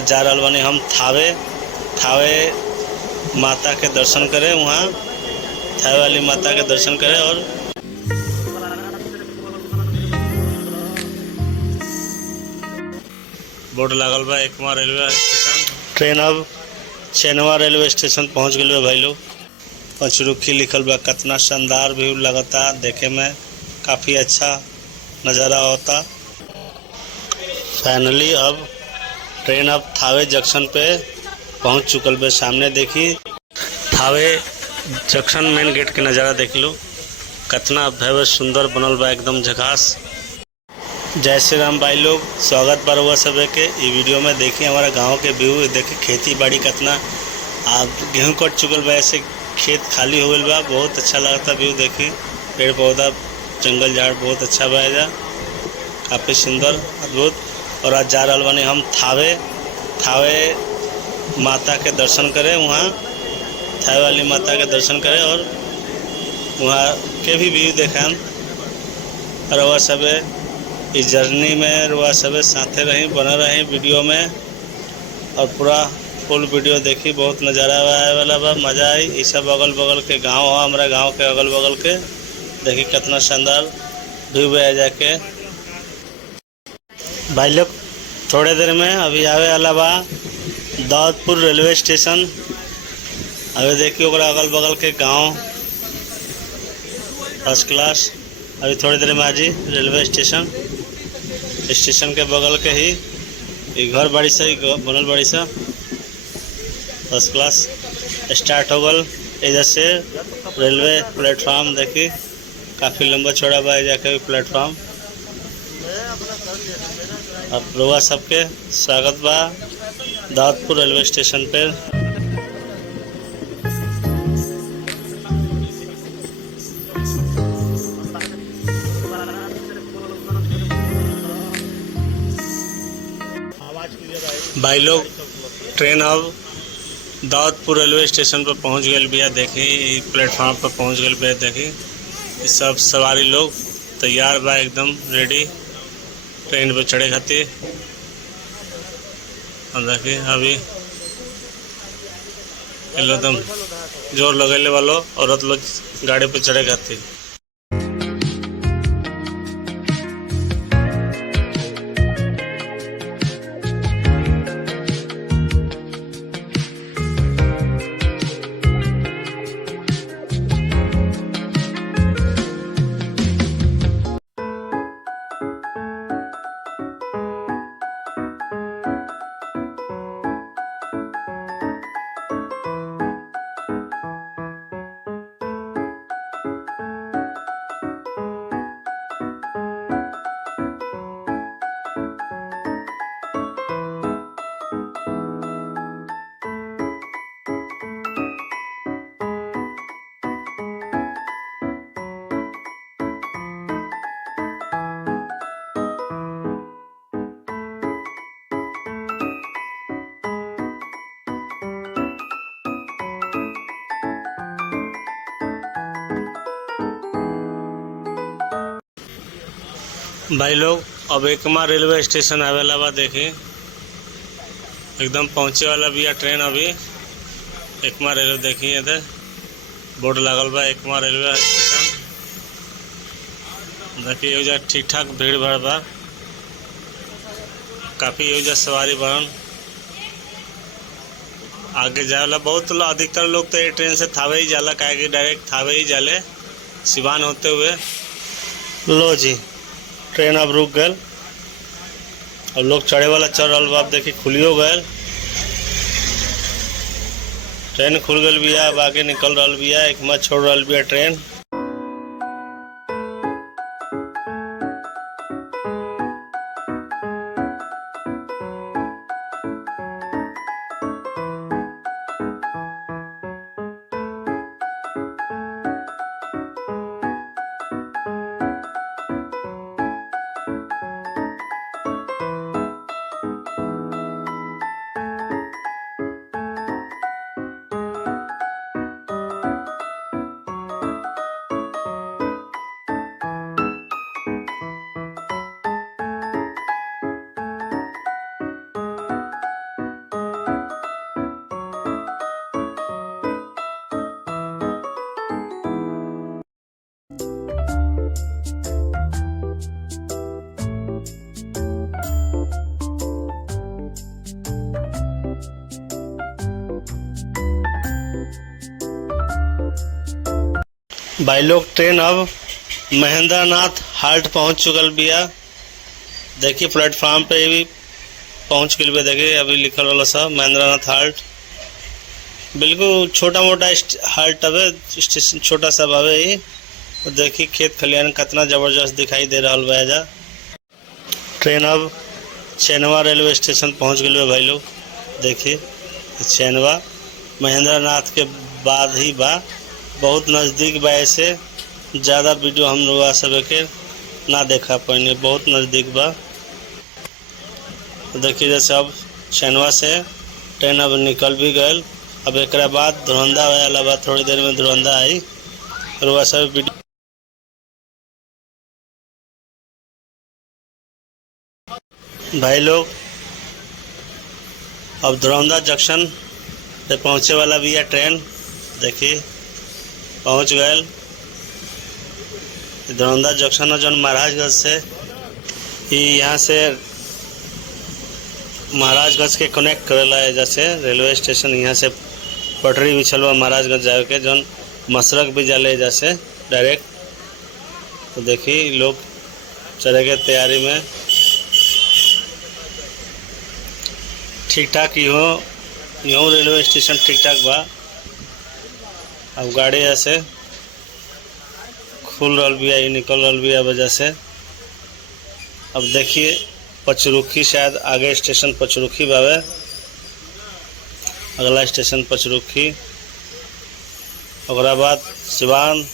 जा रहल बानी हम थावे थावे माता के दर्शन करे। वहाँ थावे वाली माता के दर्शन करे और बोर्ड लागल बा एकमा रेलवे स्टेशन। ट्रेन अब चेनवा रेलवे स्टेशन पहुँच गई भाई लोग। पंचरुखी लिखल बा। कितना शानदार व्यू लगता, देखे में काफ़ी अच्छा नज़ारा होता। फाइनली अब ट्रेन अब थावे जंक्शन पे पहुंच चुकल बे। सामने देखी थावे जंक्शन मेन गेट के नज़ारा देख लो, कितना भव्य सुंदर बनल बा, एकदम झकास। जय श्री राम भाई लोग, स्वागत बा रउआ सभे के ई वीडियो में। देखी हमारा गांव के व्यू, देखी खेती बाड़ी कितना गेहूं कट चुकल बा, ऐसे खेत खाली हो गल बा। बहुत अच्छा लगता व्यू। देखी पेड़ पौधा जंगल झाड़ बहुत अच्छा बा, जा काफ़ी सुंदर अद्भुत। और आज जा रहल बानी हम थावे माता के दर्शन करे। वहाँ थावे वाली माता के दर्शन करे और वहाँ के भी व्यू देखें। रउआ सबे इस जर्नी में रउआ सबे साथे रही, बना रही वीडियो में और पूरा फुल वीडियो देखी। बहुत नज़ारा आए वाला बा, मज़ा आई। ये सब अगल बगल के गांव है, हमारा गांव के अगल बगल के। देखी कितना शानदार व्यू है जाके भाई लोग। थोड़े देर में अभी आवे वाला बा दाऊदपुर रेलवे स्टेशन। अभी देखिए ओकरा अगल बगल के गांव फर्स्ट क्लास। अभी थोड़ी देर में आजी रेलवे स्टेशन। स्टेशन के बगल के ही ये घर बाड़ी सा बनल बाड़ी सा फर्स्ट क्लास। स्टार्ट हो गल एजा से रेलवे प्लेटफॉर्म। देखी काफ़ी लंबा चौड़ा बा जाके प्लेटफॉर्म। अब रउआ सबके स्वागत बा दाऊदपुर रेलवे स्टेशन पे। भाई लोग ट्रेन अब दाऊदपुर रेलवे स्टेशन पर पहुंच गए बिया। देखी प्लेटफॉर्म पर पहुंच गए बिया। देखी सब सवारी लोग तैयार बा, एकदम रेडी ट्रेन पे चढ़े खातिर। देखिए अभी एकदम जोर लगेले वालों औरत लोग गाड़ी पे चढ़े खातिर। भाई लोग अब एकमा रेलवे स्टेशन आवेला बा। देखी एकदम पहुँचे वाला भी ट्रेन। अभी एकमा रेलवे देखी इधर बोर्ड लागल बा एकमा रेलवे स्टेशन। देखिए एजा ठीक ठाक भीड़ भाड़ बा, काफ़ी एजा सवारी बढ़न। आगे जाए वाला बहुत अधिकतर लोग तो ये ट्रेन से थावे ही जाला, काहे कि डायरेक्ट थावे ही जाले सिवान होते हुए। लो जी ट्रेन अब रुक गए। अब लोग चढ़े वाला चढ़ रहा बा। देखी खुलियो गए, ट्रेन खुल गल बिया। अब आगे निकल रहा बिया, एक मत छोड़ रहा बिया ट्रेन। भाई लोग ट्रेन अब महेंद्रनाथ हाल्ट पहुंच चुकल बिया। देखिए प्लेटफॉर्म पे भी पहुंच गई। देखिए अभी लिखल वाला सब महेंद्रनाथ हाल्ट। बिल्कुल छोटा मोटा हाल्ट हवे, स्टेशन छोटा सा हवे ही। तो देखिए खेत खलियान कितना जबरदस्त दिखाई दे रहा बा। एजा ट्रेन अब चैनवा रेलवे स्टेशन पहुंच गई है भाई लोग। देखिए चैनवा महेंद्रनाथ के बाद ही बा, बहुत नज़दीक बा। ऐसे ज़्यादा वीडियो हम लोग सब के ना देखा पाएंगे, बहुत नज़दीक बा। देखिए जैसे अब चैनवा से ट्रेन अब निकल भी गए। अब एक बाद धुरंधा वाला बा, थोड़ी देर में धुरंधा आई। और सब वीडियो भाई लोग अब धुरंधा जंक्शन पे पहुँचे वाला भी है ट्रेन। देखिए पहुँच गए। धुरंधा जंक्शन है जो महाराजगंज से ही, यहाँ से महाराजगंज के कनेक्ट करेला है। जैसे रेलवे स्टेशन यहाँ से पटरी बिछल बा महाराजगंज जाए के, जौन मसरक भी जाले जैसे डायरेक्ट। तो देखिए लोग चले के तैयारी में। ठीक ठाक यूँ रेलवे स्टेशन ठीक ठाक बा। अब गाड़ी ऐसे खुल रहा भी है, निकल रहा भी है वजह से। अब देखिए पचरुखी, शायद आगे स्टेशन पचरुखी बावे। अगला स्टेशन पचरुखी, और बाद सिवान।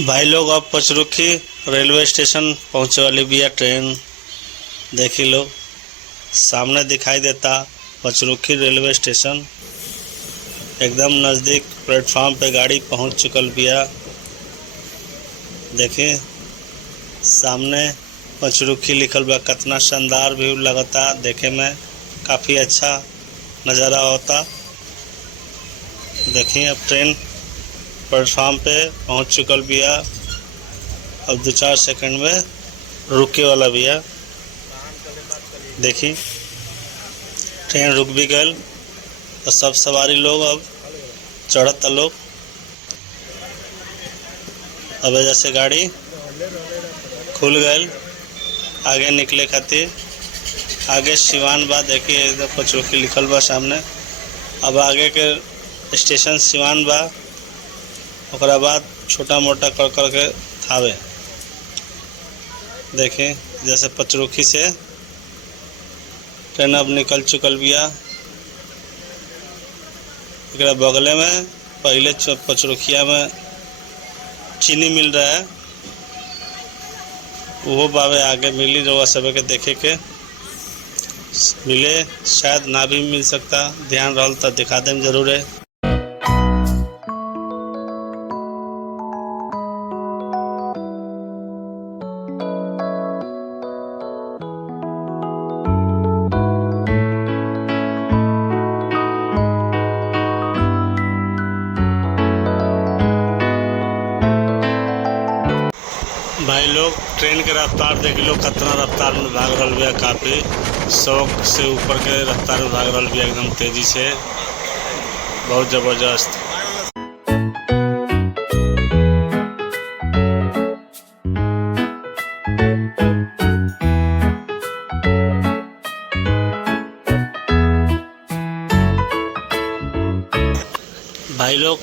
भाई लोग अब पचरुखी रेलवे स्टेशन पहुंचे वाली भी है ट्रेन। देखिए लोग सामने दिखाई देता पचरुखी रेलवे स्टेशन। एकदम नज़दीक प्लेटफॉर्म पे गाड़ी पहुंच चुकल भी है। देखिए सामने पचरुखी लिखल बा, कितना शानदार व्यू लगता देखे में, काफ़ी अच्छा नज़ारा होता। देखिए अब ट्रेन प्लेटफॉर्म पे पहुंच चुकल भी है। अब 2-4 सेकंड में रुके वाला भी है। देखिए ट्रेन रुक भी गए और सब सवारी लोग अब चढ़ता लोग। अब जैसे गाड़ी खुल गए आगे निकले खातिर। आगे सिवान बा, देखिए एकदम पचरुखी लिखल बा सामने। अब आगे के स्टेशन सिवान बा, ओकरा बाद छोटा मोटा कर कर के थावे। देखें जैसे पचरुखी से ट्रेन अब निकल चुकल बिया। एकरा बगले में पहले पचरुखिया में चीनी मिल रहा है, वो बावे आगे मिली रहा सब के देखे के मिले, शायद ना भी मिल सकता। ध्यान रहा तो दिखा दें जरूर है। भाई लोग ट्रेन के रफ्तार देख लो, कितना रफ्तार में भाग रहा बिया। काफ़ी 100 से ऊपर के रफ्तार में भाग रहा बिया, एकदम तेज़ी से, बहुत ज़बरदस्त। भाई लोग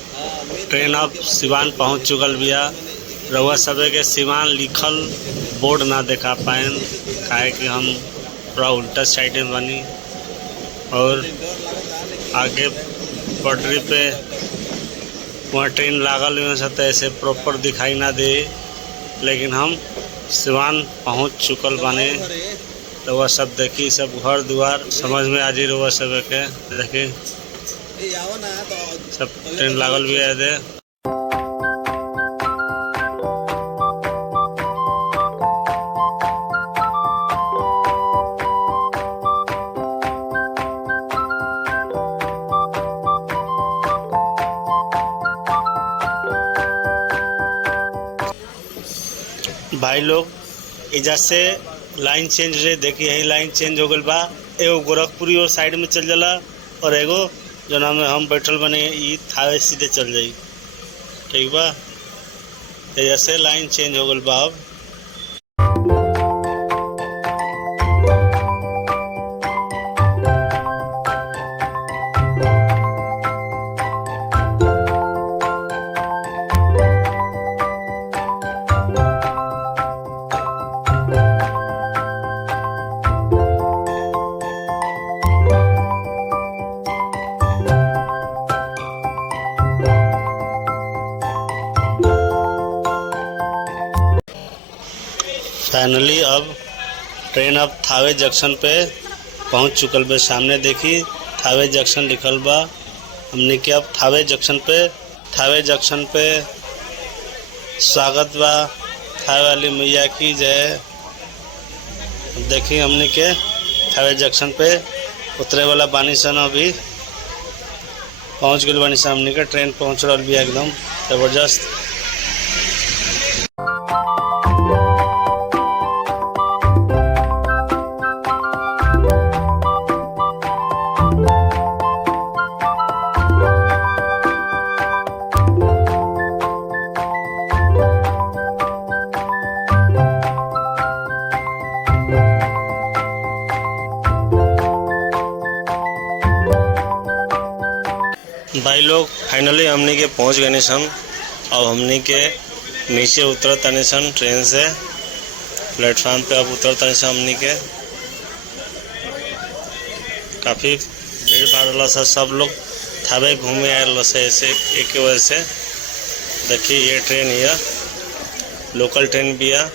ट्रेन अब सिवान पहुंच चुकल बिया। रउआ सबे के सिवान लिखल बोर्ड ना देखा पाएन, काहे कि हम पूरा उल्टा साइड में बनी और आगे पटरी पे वहाँ ट्रेन लागल हुए से ऐसे प्रॉपर दिखाई ना दे, लेकिन हम सिवान पहुंच चुकल बानी। रउआ सब देखी, सब घर द्वार समझ में आ जी रउआ सब के। देखी सब ट्रेन लागल भी है दे। भाई लोग एजा से लाइन चेंज रहे, देखिए यही लाइन चेंज हो गल बा। एगो गोरखपुरी और साइड में चल जाला और एगो जो नाम है हम बैठल बने ई थावे सीधे चल जाई। ठीक बा, एजा से लाइन चेंज हो गल बा। अब फाइनली अब ट्रेन अब थावे जंक्शन पे पहुंच चुकल बा। सामने देखी थावे जंक्शन लिखल बा। हमने के अब थावे जंक्शन पे स्वागत बा। थावे वाली मैया की जय। देखी हमने के थावे जंक्शन पे उतरे वाला बानी सन, अभी पहुंच गए बानी सन। हमने के ट्रेन पहुंच रहा भी एकदम जबरदस्त। भाई लोग फाइनली हमने के पहुंच गए सन। अब हमने के नीचे उतर तने सन ट्रेन से, प्लेटफॉर्म पे अब उतर तने सन। हमने के काफ़ी भीड़ भाड़ रहा सा, सब लोग थावे घूमे आए से ऐसे एक वजह से। देखिए ये ट्रेन है, लोकल ट्रेन भी है।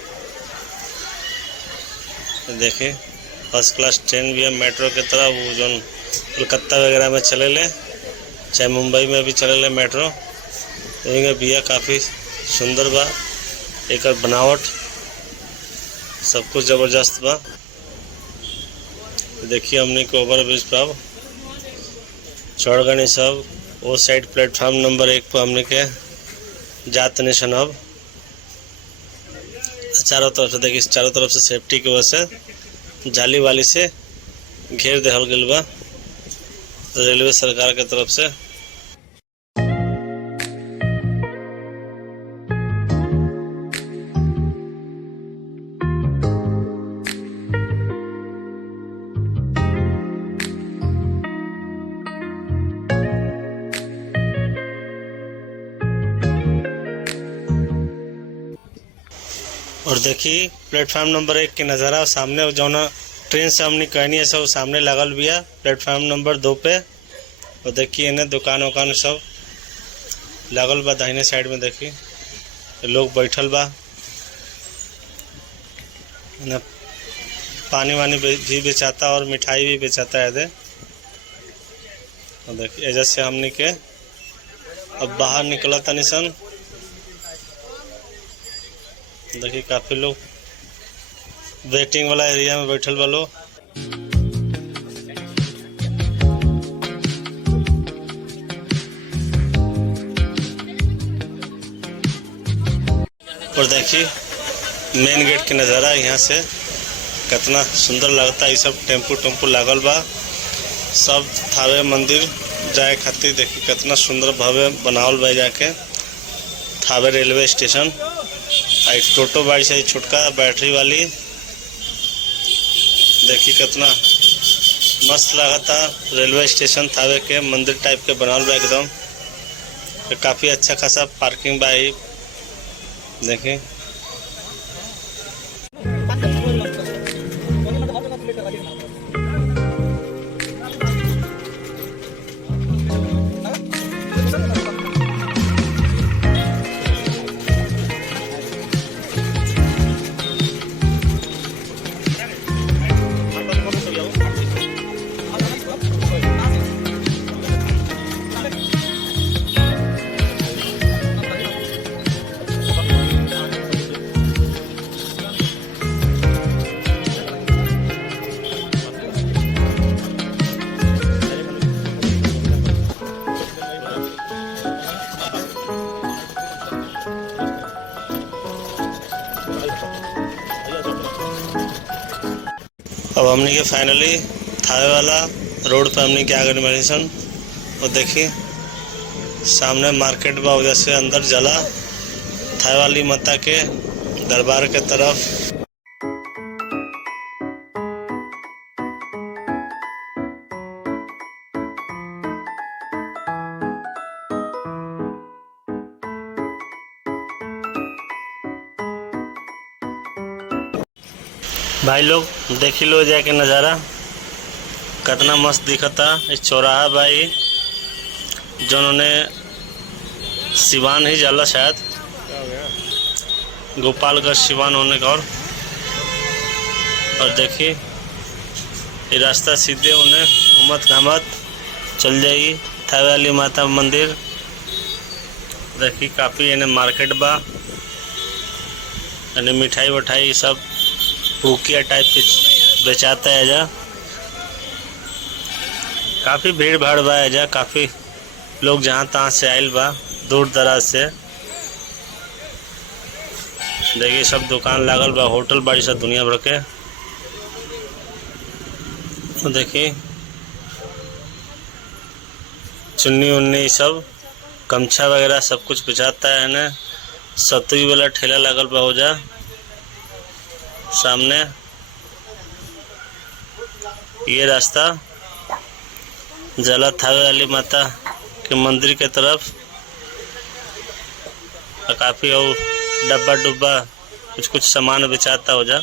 देखिए फर्स्ट क्लास ट्रेन भी है, मेट्रो की तरह। वो जो कलकत्ता वगैरह में चले ले, चाहे मुंबई में भी चले ले मेट्रो, तो भी है। काफ़ी सुंदर बा, एक बनावट सब कुछ ज़बरदस्त बा। देखिए हमने के ओवर ब्रिज पर चढ़ गए सब। वो साइड प्लेटफॉर्म नंबर 1 पर हमने के जात नेशन। अब चारों तरफ से देखिए, चारों तरफ से सेफ्टी की वजह से जाली वाली से घेर देहल गल बा रेलवे सरकार के तरफ से। और देखिए प्लेटफॉर्म नंबर 1 के नज़ारा सामने जो ना ट्रेन से हमने कहनी है सब सामने लगल भी है प्लेटफॉर्म नंबर 2 पे। और देखिए इन्हें दुकान वकान सब लगल बा। दाहिने साइड में देखिए लोग बैठल बा, पानी वानी भी बेचाता और मिठाई भी बेचाता है। और देखिए एजा से हमने के अब बाहर निकला तनी सन। देखिए काफ़ी लोग वेटिंग वाला एरिया में बैठल बा लोग। और देखिए मेन गेट के नज़ारा यहाँ से कितना सुंदर लगता है। ये सब टेम्पू लागल बा, सब थावे मंदिर जाए खातिर। देखिए कितना सुंदर भव्य बनावल बा जाके थावे रेलवे स्टेशन। एक टोटो बाइक से छोटका बैटरी वाली, देखिए कितना मस्त लगता। रेलवे स्टेशन थावे के मंदिर टाइप के बनावल बा एकदम। काफ़ी अच्छा खासा पार्किंग बा। देखिए अब हमने के फाइनली थावे वाला रोड पे हमने के आगे मेडिसन वो देखी सामने मार्केट बा, उधर से अंदर जला थावे वाली माता के दरबार के तरफ। भाई लोग देखी लो जाके नज़ारा कितना मस्त दिखता। इस चौराहा भाई जो उन्होंने सिवान ही जाला शायद गोपालगंज सिवान होने का। और देखिए ये रास्ता सीधे उन्हें घूमत घामत चल जाएगी थावे वाली माता मंदिर। देखिए काफ़ी यानी मार्केट बा, यानी मिठाई वठाई सब भूकिया टाइप के बेचाता है जा। काफ़ी भीड़ भाड़ बा है जा, काफ़ी लोग जहाँ तहाँ से आयल बा दूर दराज से। देखिए सब दुकान लागल बा, होटल बाड़ी सब दुनिया भर के। देखिए चुन्नी उन्नी सब गमछा वगैरह सब कुछ बेचाता है ना। सतुई वाला ठेला लागल बा हो जा सामने। ये रास्ता जला थावे वाली माता के मंदिर के तरफ। काफ़ी और डब्बा डुब्बा कुछ सामान बेचाता हो जा,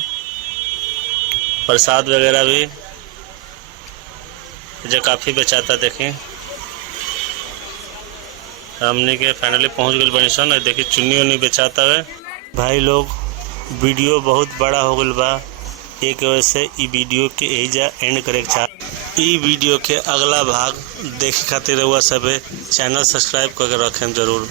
प्रसाद वगैरह भी जो काफ़ी बेचाता। देखें हमने के फाइनली पहुंच गए बनी सन। देखिए चुन्नी उन्नी बेचाता है। भाई लोग वीडियो बहुत बड़ा हो गल बा, एक वजह से ई वीडियो के एजा एंड करे ई वीडियो के अगला भाग देखे खातिर हुआ सब चैनल सब्सक्राइब करके रखें जरूर।